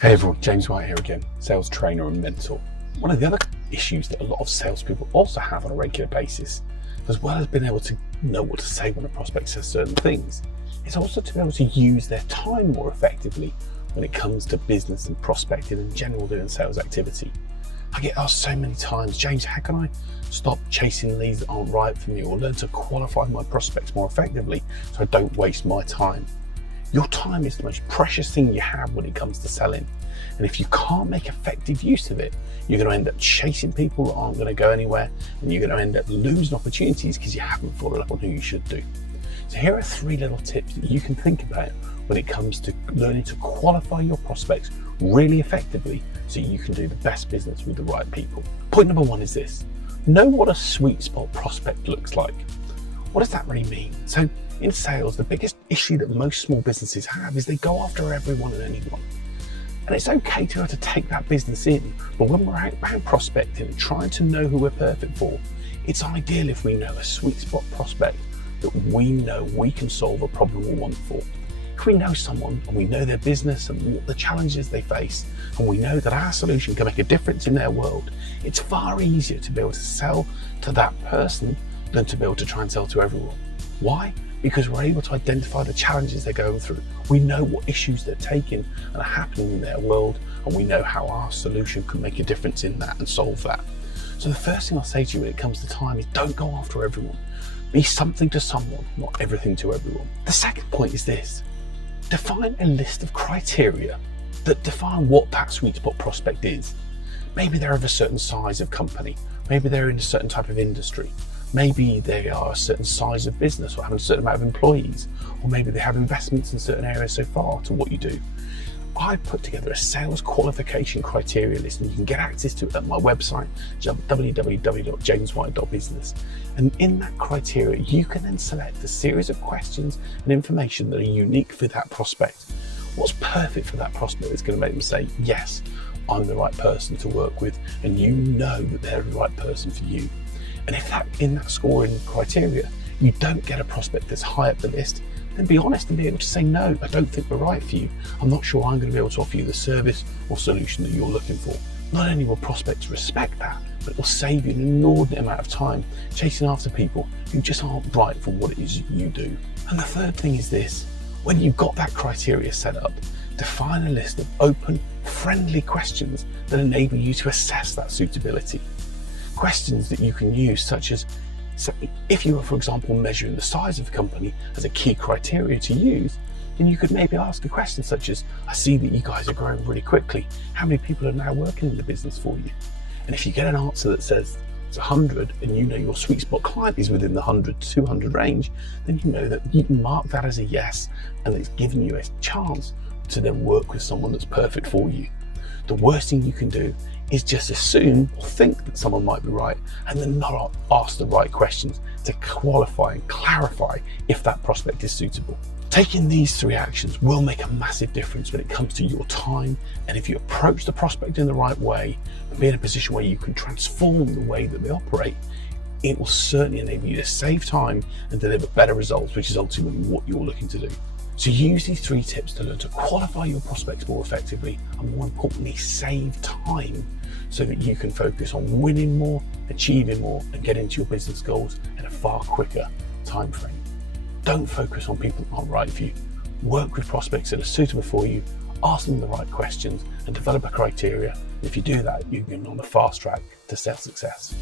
Hey everyone, James White here again, sales trainer and mentor. One of the other issues that a lot of salespeople also have on a regular basis, as well as being able to know what to say when a prospect says certain things, is also to be able to use their time more effectively when it comes to business and prospecting and general doing sales activity. I get asked so many times, James, how can I stop chasing leads that aren't right for me, or learn to qualify my prospects more effectively so I don't waste my time? Your time is the most precious thing you have when it comes to selling. And if you can't make effective use of it, you're going to end up chasing people that aren't going to go anywhere, and you're going to end up losing opportunities because you haven't followed up on who you should do. So here are 3 little tips that you can think about when it comes to learning to qualify your prospects really effectively so you can do the best business with the right people. Point number 1 is this: know what a sweet spot prospect looks like. What does that really mean? So in sales, the biggest issue that most small businesses have is they go after everyone and anyone. And it's okay to have to take that business in, but when we're outbound prospecting and trying to know who we're perfect for, it's ideal if we know a sweet spot prospect that we know we can solve a problem we want for. If we know someone and we know their business and what the challenges they face, and we know that our solution can make a difference in their world, it's far easier to be able to sell to that person than to be able to try and sell to everyone. Why? Because we're able to identify the challenges they're going through. We know what issues they're taking and are happening in their world, and we know how our solution can make a difference in that and solve that. So the first thing I'll say to you when it comes to time is don't go after everyone. Be something to someone, not everything to everyone. The second point is this: define a list of criteria that define what that sweet spot prospect is. Maybe they're of a certain size of company. Maybe they're in a certain type of industry. Maybe they are a certain size of business or have a certain amount of employees, or maybe they have investments in certain areas so far to what you do. I put together a sales qualification criteria list, and you can get access to it at my website, www.jameswhite.business. And in that criteria, you can then select a series of questions and information that are unique for that prospect. What's perfect for that prospect is going to make them say, yes, I'm the right person to work with, and you know that they're the right person for you. And if in that scoring criteria, you don't get a prospect that's high up the list, then be honest and be able to say, no, I don't think we're right for you. I'm not sure I'm going to be able to offer you the service or solution that you're looking for. Not only will prospects respect that, but it will save you an inordinate amount of time chasing after people who just aren't right for what it is you do. And the third thing is this: when you've got that criteria set up, define a list of open, friendly questions that enable you to assess that suitability. Questions that you can use, such as, if you were, for example, measuring the size of the company as a key criteria to use, then you could maybe ask a question such as, I see that you guys are growing really quickly. How many people are now working in the business for you? And if you get an answer that says it's 100, and you know your sweet spot client is within the 100 to 200 range, then you know that you can mark that as a yes, and it's given you a chance to then work with someone that's perfect for you. The worst thing you can do is just assume or think that someone might be right and then not ask the right questions to qualify and clarify if that prospect is suitable. Taking these 3 actions will make a massive difference when it comes to your time, and if you approach the prospect in the right way and be in a position where you can transform the way that they operate, it will certainly enable you to save time and deliver better results, which is ultimately what you're looking to do. So use these 3 tips to learn to qualify your prospects more effectively, and more importantly, save time so that you can focus on winning more, achieving more, and getting to your business goals in a far quicker time frame. Don't focus on people that aren't right for you. Work with prospects that are suitable for you, ask them the right questions, and develop a criteria. And if you do that, you can get on the fast track to sales success.